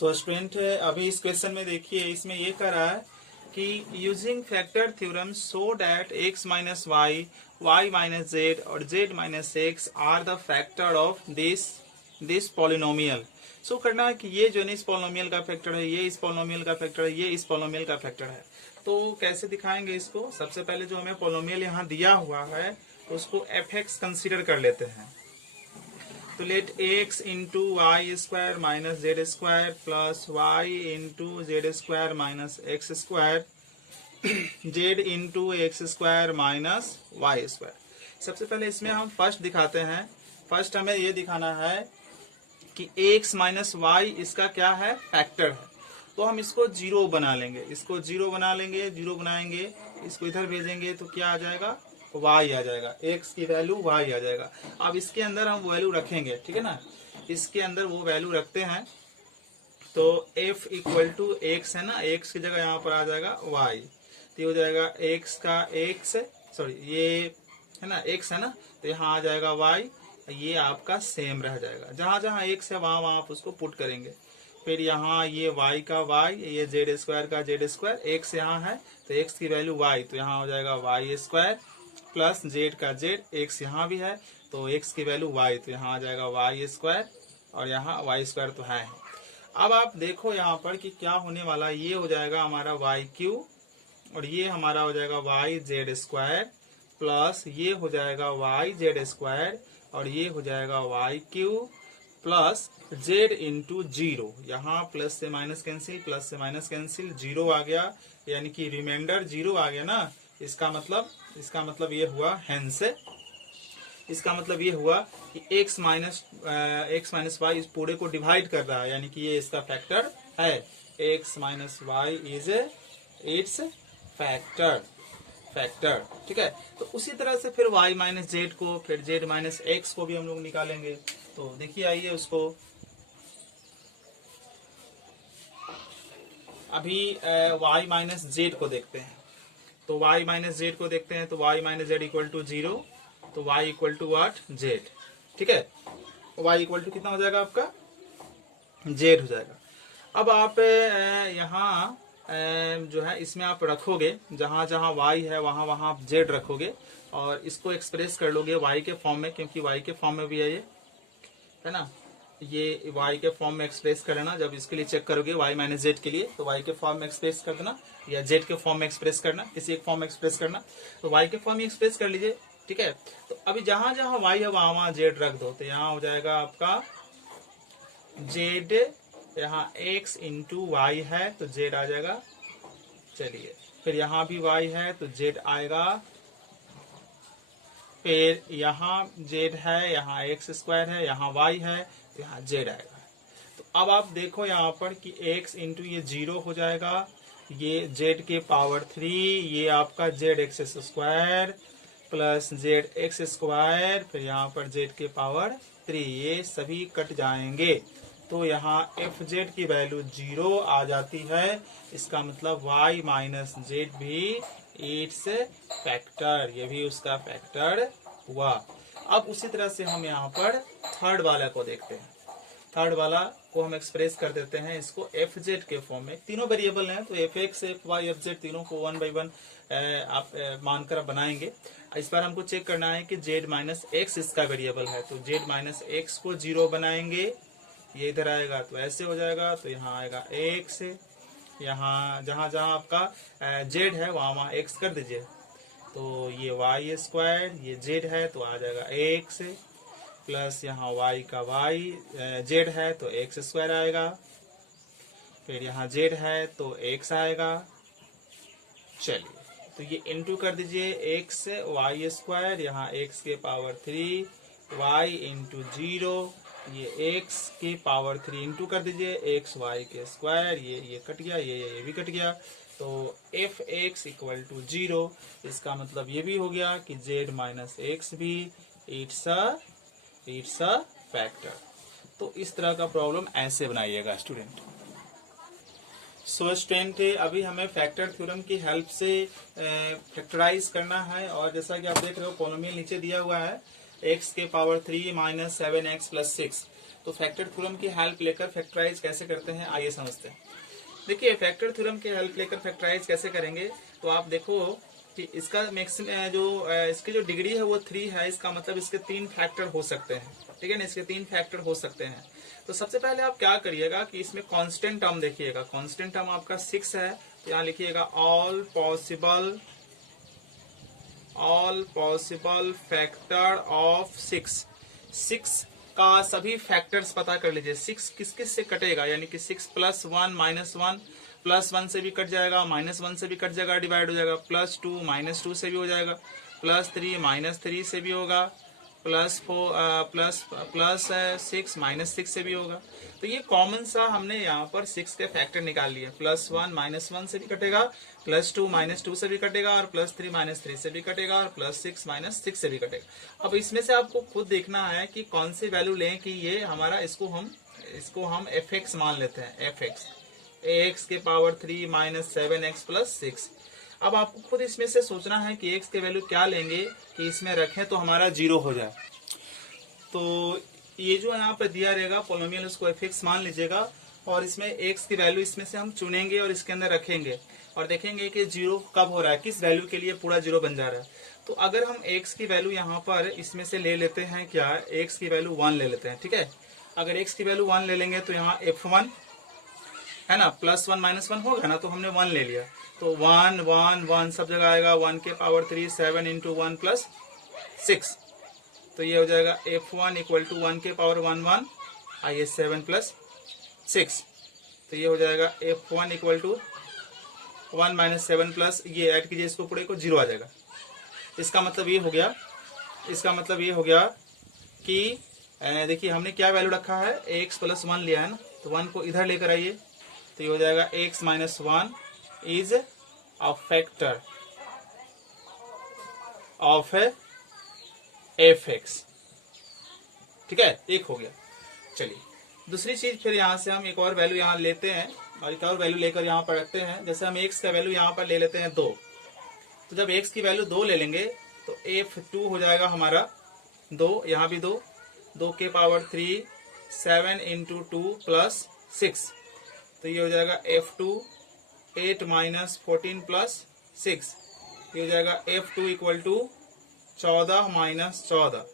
So student अभी इस question में देखिए, इसमें ये कह रहा है कि using factor theorem so that x minus y, y minus z और z minus x are the factor of this polynomial. So करना है कि ये जो है इस पॉलिनोमियल का फैक्टर है, ये इस पॉलिनोमियल का फैक्टर है, ये इस पॉलिनोमियल का फैक्टर है। तो कैसे दिखाएंगे इसको? सबसे पहले जो हमें पॉलिनोमियल यहाँ दिया हुआ है उसको fx कंसीडर कर लेते हैं। तो let x into Y square minus Z square plus Y into Z square minus X square Z into X square minus Y square. सबसे पहले इसमें हम फर्स्ट दिखाते हैं। फर्स्ट हमें ये दिखाना है कि x माइनस वाई इसका क्या है? फैक्टर है। तो हम इसको जीरो बना लेंगे, इसको जीरो बना लेंगे, जीरो बनाएंगे, इसको इधर भेजेंगे तो क्या आ जाएगा? y आ जाएगा, x की वैल्यू y आ जाएगा। अब इसके अंदर हम वैल्यू रखेंगे, ठीक है ना? इसके अंदर वो वैल्यू रखते हैं तो f इक्वल टू एक्स है ना, x की जगह यहाँ पर आ जाएगा y। तो ये हो जाएगा x का x, सॉरी ये है ना x है ना, तो यहाँ आ जाएगा y। ये आपका सेम रह जाएगा, जहां जहां x है वहां वहां आप उसको पुट करेंगे। फिर यहाँ ये y का y, ये जेड स्क्वायर का जेड स्क्वायर, x यहाँ है तो x की वैल्यू y, तो यहाँ हो जाएगा वाई स्क्वायर प्लस जेड का जेड, x यहाँ भी है तो x की वैल्यू y, तो यहाँ आ जाएगा वाई स्क्वायर और यहाँ वाई स्क्वायर तो है। अब आप देखो यहाँ पर कि क्या होने वाला, ये हो जाएगा हमारा वाई क्यू और ये हमारा हो जाएगा वाई जेड स्क्वायर प्लस ये हो जाएगा वाई जेड स्क्वायर और ये हो जाएगा Y Q plus Z into zero. यहाँ प्लस से माइनस कैंसिल, प्लस से माइनस कैंसिल, जीरो आ गया, यानी कि रिमाइंडर जीरो आ गया ना। इसका मतलब ये हुआ, हेंस इसका मतलब ये हुआ कि x माइनस वाई इस पूरे को डिवाइड कर रहा है, यानी कि ये इसका फैक्टर है। x minus Y is its factor, ठीक है। तो उसी तरह से फिर y माइनस जेड को, फिर z माइनस एक्स को भी हम लोग निकालेंगे। तो देखिए आइए उसको अभी y माइनस जेड को देखते हैं। तो y माइनस जेड को देखते हैं तो y minus Z equal to zero, तो y equal to what? Z, ठीक है। y इक्वल टू कितना हो जाएगा आपका? जेड हो जाएगा। अब आप यहाँ जो है इसमें आप रखोगे, जहां जहां y है वहां वहां आप z रखोगे और इसको एक्सप्रेस कर लोगे y के फॉर्म में, क्योंकि y के फॉर्म में भी है ये, है ना। ये y के फॉर्म में एक्सप्रेस कर लेना। जब इसके लिए चेक करोगे y माइनस जेड के लिए तो y के फॉर्म में एक्सप्रेस कर देना या z के फॉर्म में एक्सप्रेस करना, किसी एक फॉर्म में एक्सप्रेस करना। तो y के फॉर्म में एक्सप्रेस कर लीजिए, ठीक है। तो अभी जहां जहां y है वहां वहां z रख दो, तो यहाँ हो जाएगा आपका z, यहाँ x इंटू वाई है तो z आ जाएगा। चलिए फिर यहाँ भी y है तो z आएगा, फिर यहाँ z है, यहाँ एक्स स्क्वायर है, यहाँ y है तो यहाँ z आएगा। तो अब आप देखो यहाँ पर कि x इंटू ये जीरो हो जाएगा, ये z के पावर 3, ये आपका z x square plus z x square, फिर यहाँ पर z के पावर 3, ये सभी कट जाएंगे। तो यहाँ एफ जेड की वैल्यू जीरो आ जाती है। इसका मतलब y माइनस जेड भी इट्स फैक्टर, ये भी उसका फैक्टर हुआ। अब उसी तरह से हम यहाँ पर थर्ड वाला को देखते हैं। थर्ड वाला को हम एक्सप्रेस कर देते हैं इसको एफ जेड के फॉर्म में। तीनों वेरिएबल हैं तो F X, F Y, F Z तीनों को वन बाई वन आप मानकर बनाएंगे। इस बार हमको चेक करना है कि जेड माइनस एक्स इसका वेरिएबल है, तो जेड माइनस एक्स को जीरो बनाएंगे, ये इधर आएगा तो ऐसे हो जाएगा, तो यहाँ आएगा एक्स, यहाँ जहां जहां आपका जेड है वहां वहां एक्स कर दीजिए, तो ये वाई स्क्वायर, ये जेड है तो आ जाएगा एक्स प्लस यहाँ वाई का वाई, जेड है तो एक्स स्क्वायर आएगा, फिर यहाँ जेड है तो एक्स आएगा। चलिए तो ये इनटू कर दीजिए, एक्स वाई स्क्वायर, यहाँ एक्स के पावर 3 वाई इंटू जीरो, ये x की पावर 3 इंटू कर दीजिए, एक्स वाई के स्क्वायर, ये कट गया, ये भी कट गया, तो F X equal to zero. इसका मतलब ये भी हो गया कि z माइनस एक्स भी इट्स अ फैक्टर। तो इस तरह का प्रॉब्लम ऐसे बनाइएगा स्टूडेंट। सो स्टूडेंट अभी हमें फैक्टर थ्योरम की हेल्प से फैक्टराइज करना है, और जैसा कि आप देख रहे हो पॉलिनोमियल नीचे दिया हुआ है, एक्स के पावर 3 माइनस 7x प्लस 6। तो फैक्टर थ्योरम की हेल्प लेकर फैक्टराइज कैसे करते हैं आइए समझते हैं। देखिए फैक्टर थ्योरम की हेल्प लेकर फैक्टराइज कैसे करेंगे, तो आप देखो कि इसका मैक्सिमम जो इसकी जो डिग्री है वो 3 है, इसका मतलब इसके 3 फैक्टर हो सकते हैं, ठीक है ना, इसके 3 फैक्टर हो सकते हैं। तो सबसे पहले आप क्या करिएगा कि इसमें कांस्टेंट टर्म देखिएगा, कांस्टेंट टर्म आपका 6 है, तो यहाँ लिखिएगा ऑल पॉसिबल फैक्टर ऑफ 6 का सभी फैक्टर्स पता कर लीजिए। 6 किस किस से कटेगा, यानी कि 6 प्लस 1 माइनस 1, प्लस 1 से भी कट जाएगा, माइनस 1 से भी कट जाएगा, डिवाइड हो जाएगा, प्लस 2 माइनस 2 से भी हो जाएगा, प्लस 3 माइनस 3 से भी होगा, प्लस 6 माइनस 6 से भी होगा। तो ये कॉमन सा हमने यहाँ पर 6 के फैक्टर निकाल लिए। प्लस 1 माइनस 1 से भी कटेगा, प्लस 2 माइनस 2 से भी कटेगा, और प्लस 3 माइनस 3 से भी कटेगा, और प्लस 6 माइनस 6 से भी कटेगा। अब इसमें से आपको खुद देखना है कि कौन सी वैल्यू लें कि ये हमारा इसको हम fx मान लेते हैं, fx ax के पावर 3 माइनस 7x प्लस 6। अब आपको खुद इसमें से सोचना है कि x के वैल्यू क्या लेंगे कि इसमें रखें तो हमारा 0 हो जाए। तो ये जो यहाँ पर दिया रहेगा पोलोमियल, उसको fx मान लीजिएगा, और इसमें x की वैल्यू इसमें से हम चुनेंगे और इसके अंदर रखेंगे और देखेंगे कि 0 कब हो रहा है, किस वैल्यू के लिए पूरा 0 बन जा रहा है। तो अगर हम x की वैल्यू यहाँ पर इसमें से ले लेते हैं, क्या x की वैल्यू 1 ले लेते हैं, ठीक है। अगर x की वैल्यू 1 ले लेंगे तो यहाँ f1 है ना, प्लस 1 माइनस 1 होगा ना, तो हमने 1 ले लिया, तो 1 1 1 सब जगह आएगा, 1 के पावर 3 7 इंटू 1 प्लस 6, तो ये हो जाएगा f1 इक्वल टू 1 के पावर 1 1 आइए 7 प्लस 6, तो ये हो जाएगा f1 equal to 1 minus 7 plus, ये ऐड कीजिए इसको पूरे को, 0 आ जाएगा। इसका मतलब ये हो गया कि देखिए हमने क्या वैल्यू रखा है, x प्लस 1 लिया है ना, तो 1 को इधर लेकर आइए, तो ये हो जाएगा x minus 1 is a factor of fx, ठीक है, एक हो गया। चलिए दूसरी चीज, फिर यहाँ से हम एक और वैल्यू यहाँ लेते हैं और एक और वैल्यू लेकर यहाँ पर रखते हैं। जैसे हम x का वैल्यू यहाँ पर ले लेते हैं 2, तो जब x की वैल्यू 2 ले लेंगे तो f2 हो जाएगा हमारा 2, यहाँ भी 2 के पावर 3 7 इंटू 2 प्लस 6, तो ये हो जाएगा f2 8 माइनस 14 प्लस 6, ये हो जाएगा f2 इक्वल टू 14 माइनस 14,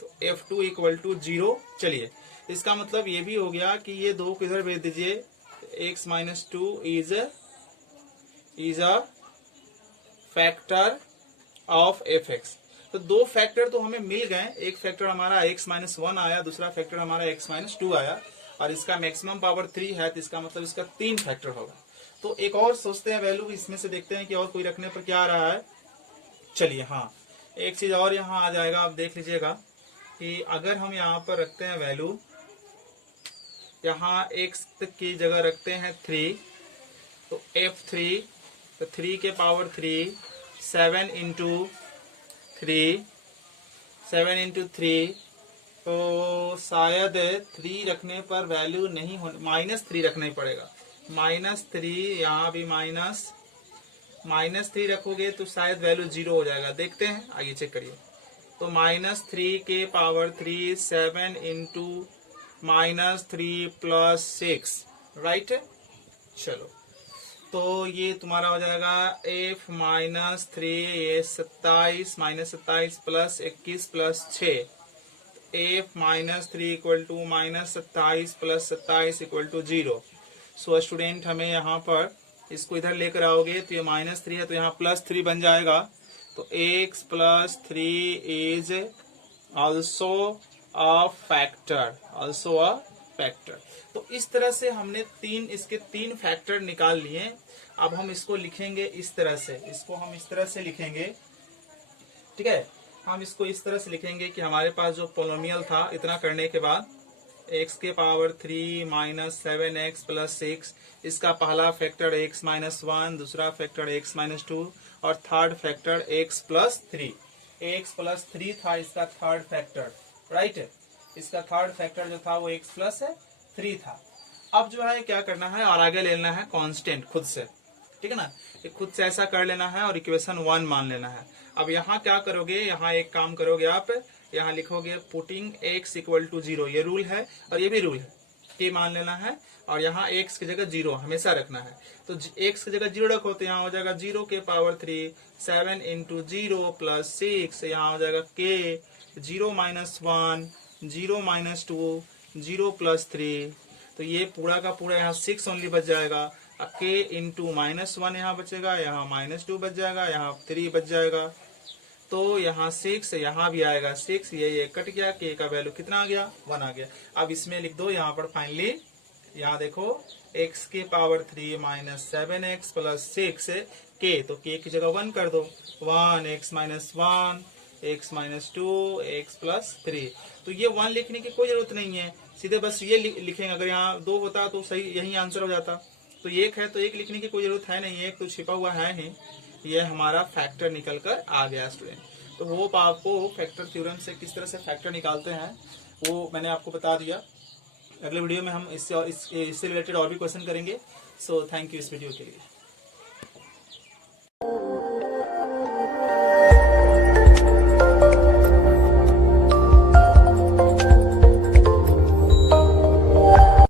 तो f2 इक्वल टू 0। चलिए इसका मतलब ये भी हो गया कि ये 2 किधर भेज दीजिए, x minus 2 is a factor of fx। तो 2 फैक्टर तो हमें मिल गए, एक फैक्टर हमारा x माइनस 1 आया, दूसरा फैक्टर हमारा x माइनस 2 आया, और इसका मैक्सिमम पावर 3 है, तो इसका मतलब इसका 3 फैक्टर होगा। तो एक और सोचते हैं वैल्यू, इसमें से देखते हैं कि और कोई रखने पर क्या आ रहा है। चलिए हाँ, एक चीज और यहाँ आ जाएगा, आप देख लीजिएगा कि अगर हम यहाँ पर रखते हैं वैल्यू, यहाँ x की जगह रखते हैं 3, तो f3, तो 3 के पावर 3 7 इंटू 3, तो शायद 3 रखने पर वैल्यू नहीं हो, -3 रखना ही पड़ेगा, -3, यहाँ भी -3 रखोगे तो शायद वैल्यू 0 हो जाएगा। देखते हैं, आइए चेक करिए। तो -3 के पावर 3 7 इंटू -3 प्लस 6, राइट। चलो तो ये तुम्हारा हो जाएगा f माइनस 3, ये 27 -27 plus 21 plus 6, f minus 3 equal to -27 plus 27 equal to 0। So student हमें यहाँ पर इसको इधर लेकर आओगे तो ये -3 है, तो यहाँ +3 बन जाएगा, तो x plus 3 is also a factor, तो इस तरह से हमने इसके 3 फैक्टर निकाल लिए। अब हम इसको लिखेंगे इस तरह से, इसको हम इस तरह से लिखेंगे, ठीक है। हम इसको इस तरह से लिखेंगे कि हमारे पास जो पोलोमियल था, इतना करने के बाद x के पावर 3 माइनस 7x प्लस 6, इसका पहला फैक्टर x माइनस 1, दूसरा फैक्टर x माइनस 2, और third factor x plus 3। x plus 3 था इसका थर्ड फैक्टर, राइट। इसका थर्ड फैक्टर जो था वो x प्लस 3 था। अब जो है क्या करना है, और आगे लेना है कांस्टेंट खुद से, ठीक है ना, ये खुद से ऐसा कर लेना है और इक्वेशन 1 मान लेना है। अब यहाँ क्या करोगे, यहाँ एक काम करोगे आप, यहाँ लिखोगे पुटिंग x इक्वल टू 0, ये रूल है और ये भी रूल है, के मान लेना है और यहाँ x की जगह 0 हमेशा रखना है। तो x की जगह 0 रखो तो यहाँ हो जाएगा 0 के पावर 3, 7 इंटू 0 प्लस 6, यहाँ हो जाएगा k, 0 माइनस 1, 0 माइनस 2, 0 प्लस 3, तो ये पूरा का पूरा यहाँ 6 ओनली बच जाएगा। k इंटू माइनस 1 यहाँ बचेगा, यहाँ माइनस 2 बच जाएगा, यहाँ 3 बच जाएगा, तो यहाँ 6 यहाँ भी आएगा 6, ये कट गया, k का वैल्यू कितना आ गया 1 आ गया। अब इसमें लिख दो यहाँ पर फाइनली, यहाँ देखो x के power 3 minus 7x plus 6 k, तो k की जगह 1 कर दो, 1 x minus 1 x minus 2 x plus 3, तो ये 1 लिखने की कोई जरूरत नहीं है, सीधे बस ये लिखेंगे। अगर यहाँ 2 होता तो सही यही आंसर हो जाता, तो 1 है तो 1 लिखने की कोई जरूरत है नहीं, 1 तो छिपा हुआ है ही, ये हमारा फैक्टर निकल कर आ गया स्टूडेंट। तो वो आपको फैक्टर थ्योरम से किस तरह से फैक्टर निकालते हैं वो मैंने आपको बता दिया। अगले वीडियो में हम इससे रिलेटेड और भी क्वेश्चन करेंगे। सो थैंक यू इस वीडियो के लिए।